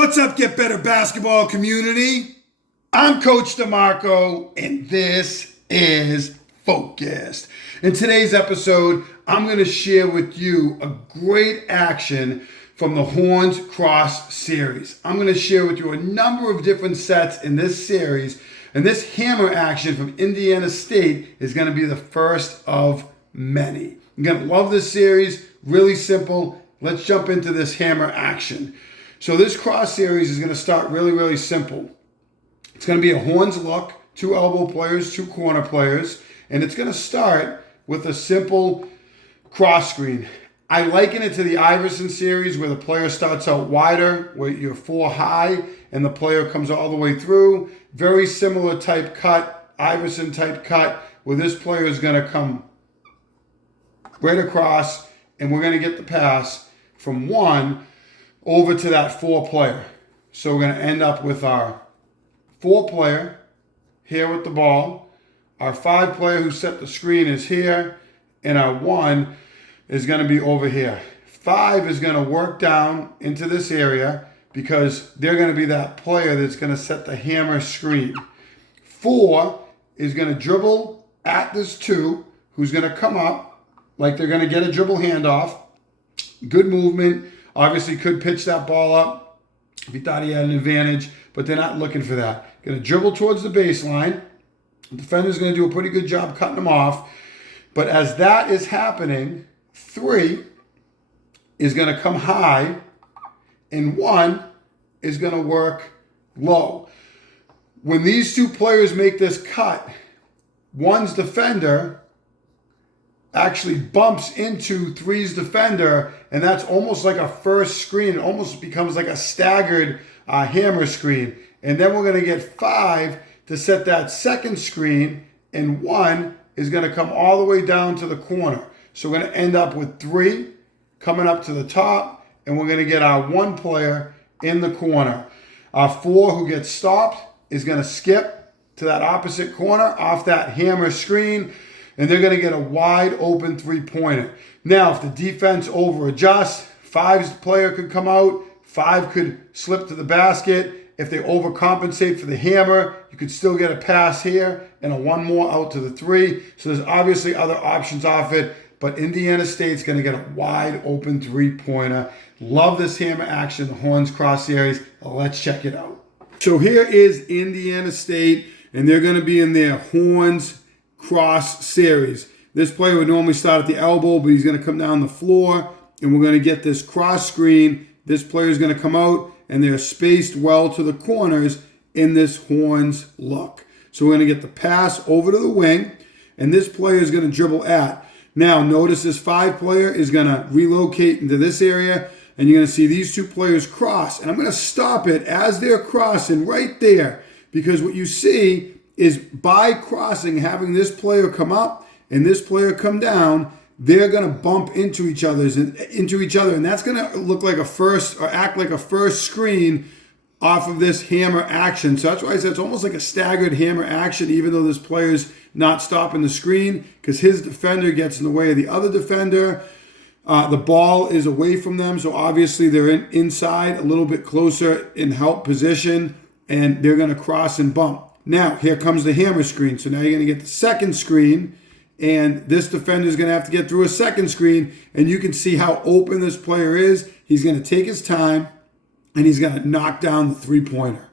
What's up, Get Better Basketball community? I'm Coach DeMarco, and this is Focused. In today's episode, I'm going to share with you a great action from the Horns Cross series. I'm going to share with you a number of different sets in this series, and this hammer action from Indiana State is going to be the first of many. You're going to love this series, really simple. Let's jump into this hammer action. So this cross series is going to start really simple. It's going to be a Horns look, 2 elbow players, 2 corner players, and it's going to start with a simple cross screen. I liken it to the Iverson series where the player starts out wider, where you're 4 high, and the player comes all the way through. Very similar type cut, Iverson type cut, where this player is going to come right across, and we're going to get the pass from 1 over to that 4 player. So we're going to end up with our 4 player here with the ball. Our 5 player who set the screen is here. And our 1 is going to be over here. 5 is going to work down into this area because they're going to be that player that's going to set the hammer screen. 4 is going to dribble at this 2 who's going to come up like they're going to get a dribble handoff. Good movement. Obviously could pitch that ball up if he thought he had an advantage, but they're not looking for that. Going to dribble towards the baseline. The defender's going to do a pretty good job cutting him off. But as that is happening, 3 is going to come high and 1 is going to work low. When these 2 players make this cut, 1's defender actually bumps into 3's defender, and that's almost like a first screen. It almost becomes like a staggered hammer screen. And then we're going to get 5 to set that second screen, and 1 is going to come all the way down to the corner. So we're going to end up with 3 coming up to the top, and we're going to get our 1 player in the corner. Our 4 who gets stopped is going to skip to that opposite corner off that hammer screen, and they're going to get a wide open 3-pointer. Now, if the defense over adjusts, 5's player could come out, 5 could slip to the basket. If they overcompensate for the hammer, you could still get a pass here and a 1 more out to the 3. So there's obviously other options off it, but Indiana State's going to get a wide open 3-pointer. Love this hammer action, the Horns Cross series. Let's check it out. So here is Indiana State, and they're going to be in their Horns Cross series. This player would normally start at the elbow, but he's going to come down the floor, and we're going to get this cross screen. This player is going to come out, and they're spaced well to the corners in this Horns look. So we're going to get the pass over to the wing, and this player is going to dribble at. Now, notice this 5 player is going to relocate into this area, and you're going to see these 2 players cross. And I'm going to stop it as they're crossing right there, because what you see is by crossing, having this player come up and this player come down, they're going to bump into each other, and that's going to look like a first, or act like a first screen off of this hammer action. So that's why I said it's almost like a staggered hammer action, even though this player's not stopping the screen, because his defender gets in the way of the other defender. The ball is away from them, so obviously they're inside, a little bit closer in help position, and they're going to cross and bump. Now, here comes the hammer screen. So now you're going to get the second screen, and this defender is going to have to get through a second screen, and you can see how open this player is. He's going to take his time, and he's going to knock down the 3-pointer.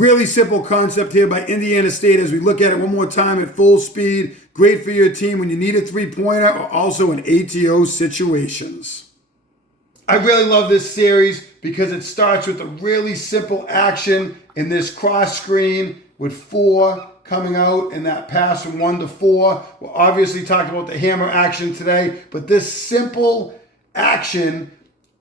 Really simple concept here by Indiana State as we look at it one more time at full speed. Great for your team when you need a 3-pointer or also in ATO situations. I really love this series because it starts with a really simple action in this cross screen with 4 coming out and that pass from 1 to 4. We're obviously talking about the hammer action today, but this simple action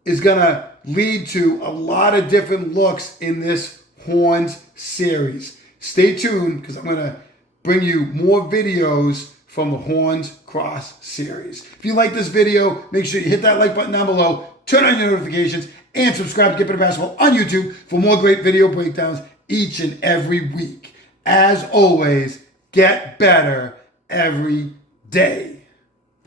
is going to lead to a lot of different looks in this Horns series. Stay tuned because I'm going to bring you more videos from the Horns Cross series. If you like this video, make sure you hit that like button down below, turn on your notifications, and subscribe to Get Better Basketball on YouTube for more great video breakdowns each and every week. As always, get better every day.